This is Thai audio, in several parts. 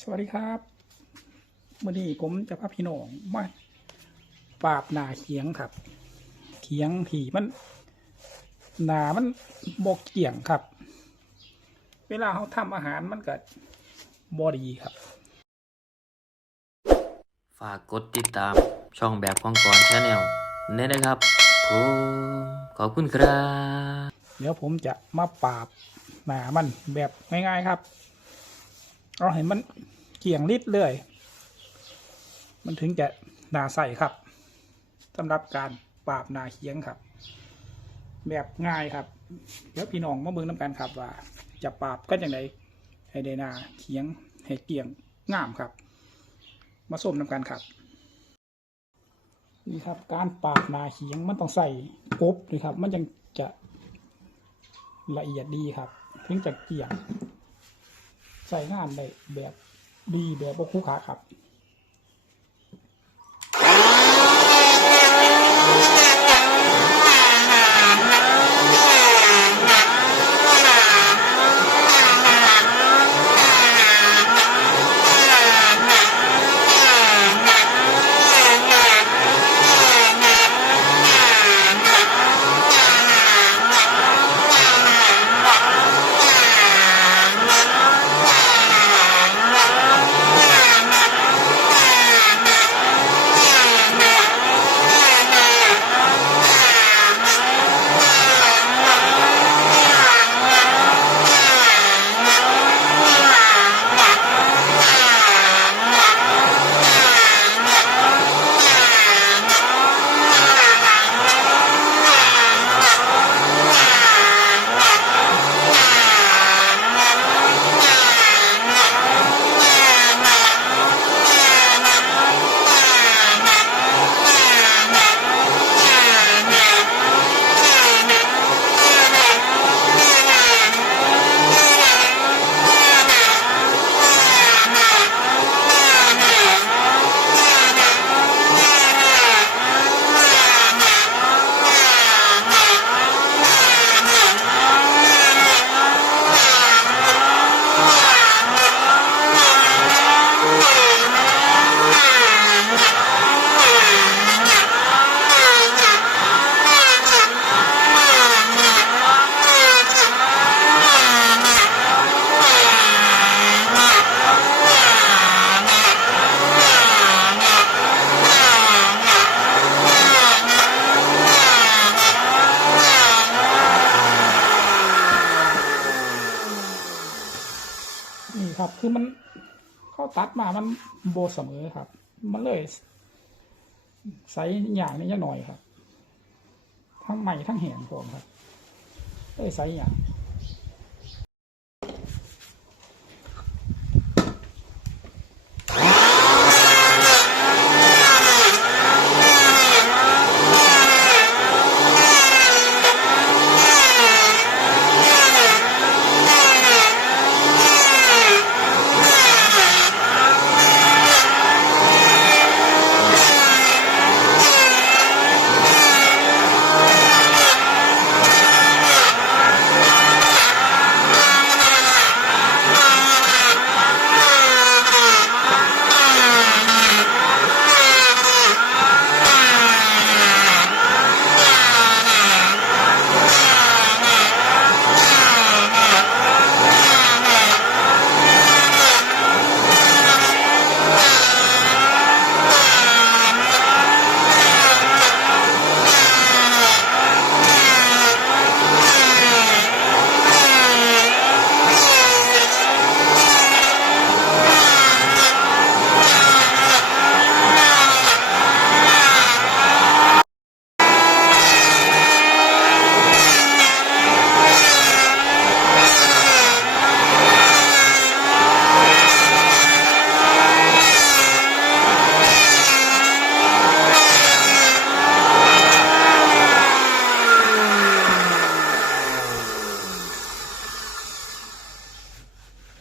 สวัสดีครับวันนี้ผมจะพาพี่น้องมาปราบหนาเขียงครับ เขียงผีมันหนามันบกเกี่ยงครับ เวลาเขาทำอาหารมันก็บอดีครับ ฝากกดติดตามช่องแบบของก่อนชาแนลนี่นะครับผมขอบคุณครับ เดี๋ยวผมจะมาปราบหนามันแบบง่ายๆครับ เอาเห็นมันเกี่ยงลิดเลย มันถึงจะหนาใส่ครับสำหรับการปราบนาเคียงครับ แบบง่ายครับเดี๋ยวพี่น้องมาเบิ่งน้ำกันครับว่า จะปราบก็อย่างไรให้ได้นาเคียงให้เกี่ยงงามครับ มาส้มน้ำกันครับนี่ครับ การปาดนาเขียงมันต้องใส่กบนี่ครับ มันจึงจะละเอียดดีครับถึงจะเกี่ยง ใส่งานได้แบบดีแบบบคู่ขาครับ คือมันเขาตัดมามันโบเสมอครับ มันเลยใส่อย่างนี้จะหน่อยครับ ทั้งใหม่ทั้งแหงผมครับเลยใส่อย่าง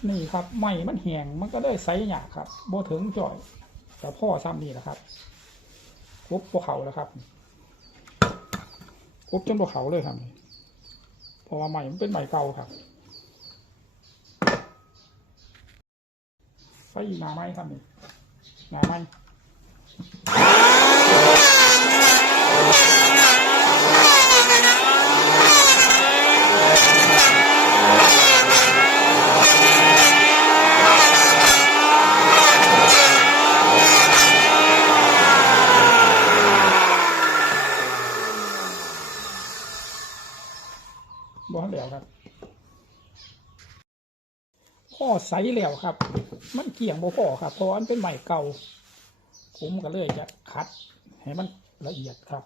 นี่ครับไหมมันแหงมันก็ได้ไซส์หยาครับโบถึงจ่อย แต่พ่อซ้ำนี่แหละครับครบพวกเขาแล้วครับครบจนพวกเขาเลยครับเพราะว่าใหม่มันเป็นใหม่เก่าครับส่หนาไม้ครับนี่หนาไม้ บ่ทันแล้วครับพ่อ ใสแล้วครับ มันเกี่ยงบ่พอครับ เพราะมันเป็นใหม่เก่าผมก็เลยจะคัด ให้มันละเอียดครับ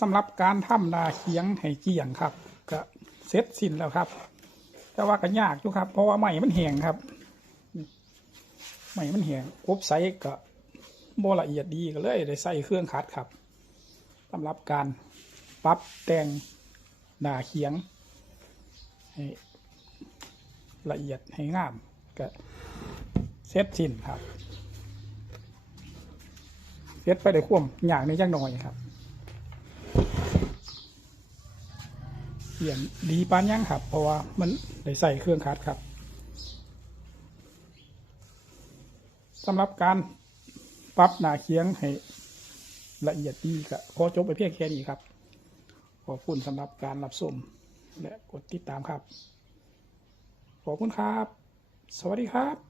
สำหรับการทำนาเคียงให้เกี่ยงครับ ก็เสร็จสิ้นแล้วครับ แต่ว่าก็ยากอยู่ครับ เพราะว่าไหมมันแห้งครับไหมมันแห้งกบไซก็บ่ละเอียดดีก็เลยได้ใส่เครื่องคัดครับสำหรับการปรับแต่งนาเคียงให้ละเอียดให้งามก็เสร็จสิ้นครับเสร็จไปได้ควมอย่างนี้จังหน่อยครับ เขียนดีปานยังครับ เพราะว่ามันได้ใส่เครื่องคัดครับสำหรับการปรับหนาเคียงให้ละเอียดดีก็ขอจบไปเพียงแค่นี้ครับ ขอบคุณสำหรับการรับชมและกดติดตามครับ ขอบคุณครับ สวัสดีครับ